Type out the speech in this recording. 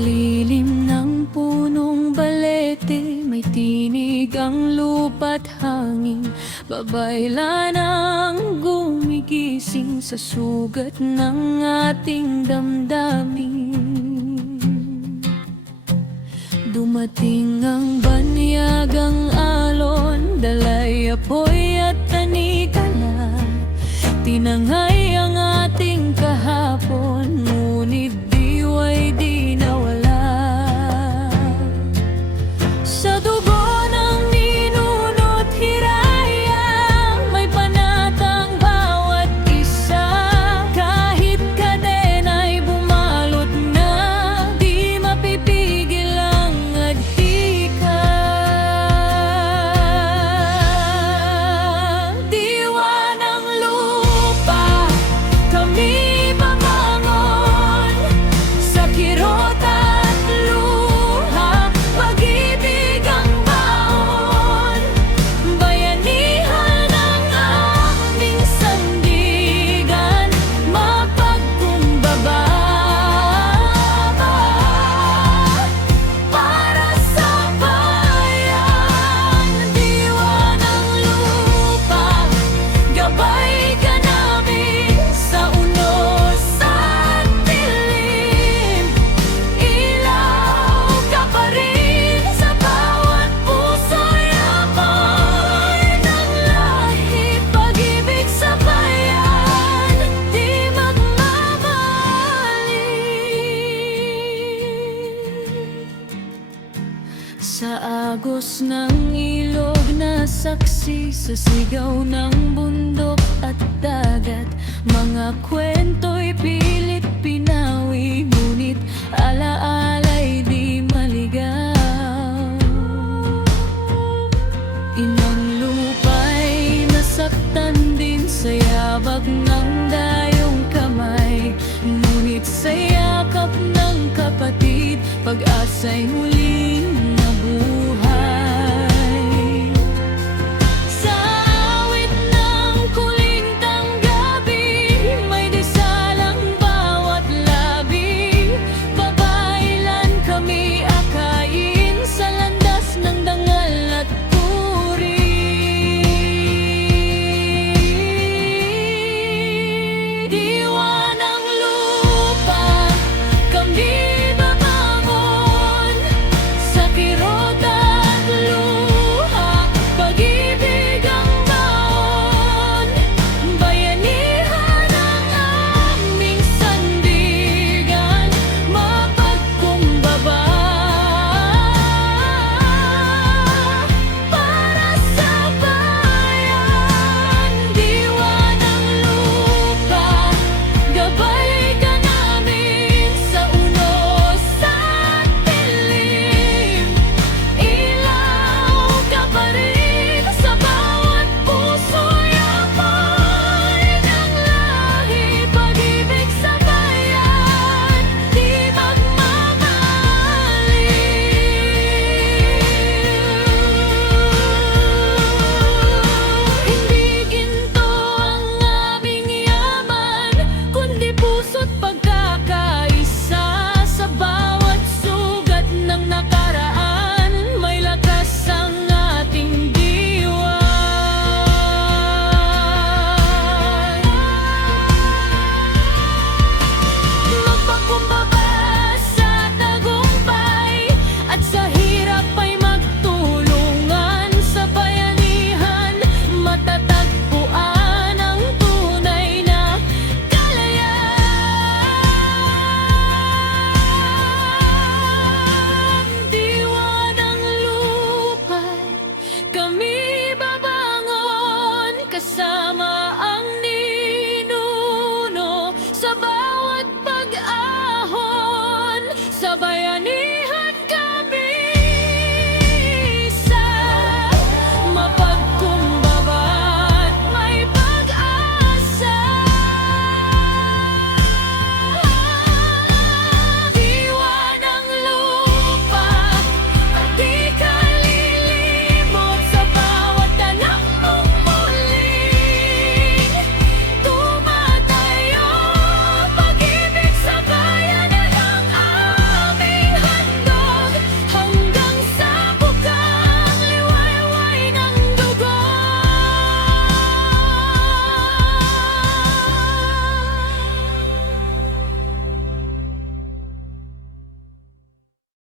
lilim ng punong balete, may tinig ang lupa't hangin. Babaylan ang gumigising sa sugat ng ating damdamin. Dumating ang banyagang alon, dalay apoy at tanikala. Tinangay ang ating kahapon, ngunit diway di nawala. Sa dugo ng ninuno't hiraya, may panatang bawat isa. Kahit kadena'y bumalot na, di mapipigil ang adhika. Diwa ng lupa, kami babangon sa kirot at luha. Pag-ibig ang baon, bayanihan ang aming sandigan, mapagkumbaba para sa bayan. Diwa ng lupa, gabay ka namin sa unos at dilim. Ilaw ka pa rin sa bawat puso'y amoy ng lahi. Pag-ibig sa bayan, di magmamali. Sa agos ng ilog na saksi, sa sigaw ng bundok at dagat, mga kwento'y pilit pinawi, ngunit alaala'y di maligaw. Inang lupa'y nasaktan din sa yabag ng dayong kamay, ngunit sa yakap ng kapatid, pag-asa'y muling nabuhay. Sa awit ng kulintang gabi, may disalang bawat labi. Babaylan kami akayin sa landas ng dangal at puri. Diwa ng lupa, kami babangon sa kirot at luha. Pag-ibig ang baon, bayanihan ang aming sandigan, mapagkumbaba para sa bayan. Diwa ng lupa, gabay ka namin sa unos at dilim. Ilaw ka pa rin sa bawat puso'y amoy ng lahi. Pag-ibig sa bayan, di magmamali. Hindi ginto ang aming yaman, kundi puso't pagkakaisa. Sa bawat sugat ng nakaraan, may lakas ang ating diwa. Magpakumbaba sa tagumpay, at sa hirap ay magtulungan. Sa bayanihan, matatagpuan ang tunay na kalayaan. Diwa ng lupa, kami babangon kasama ang ninuno sa bawat pag-ahon. Sa bayanihan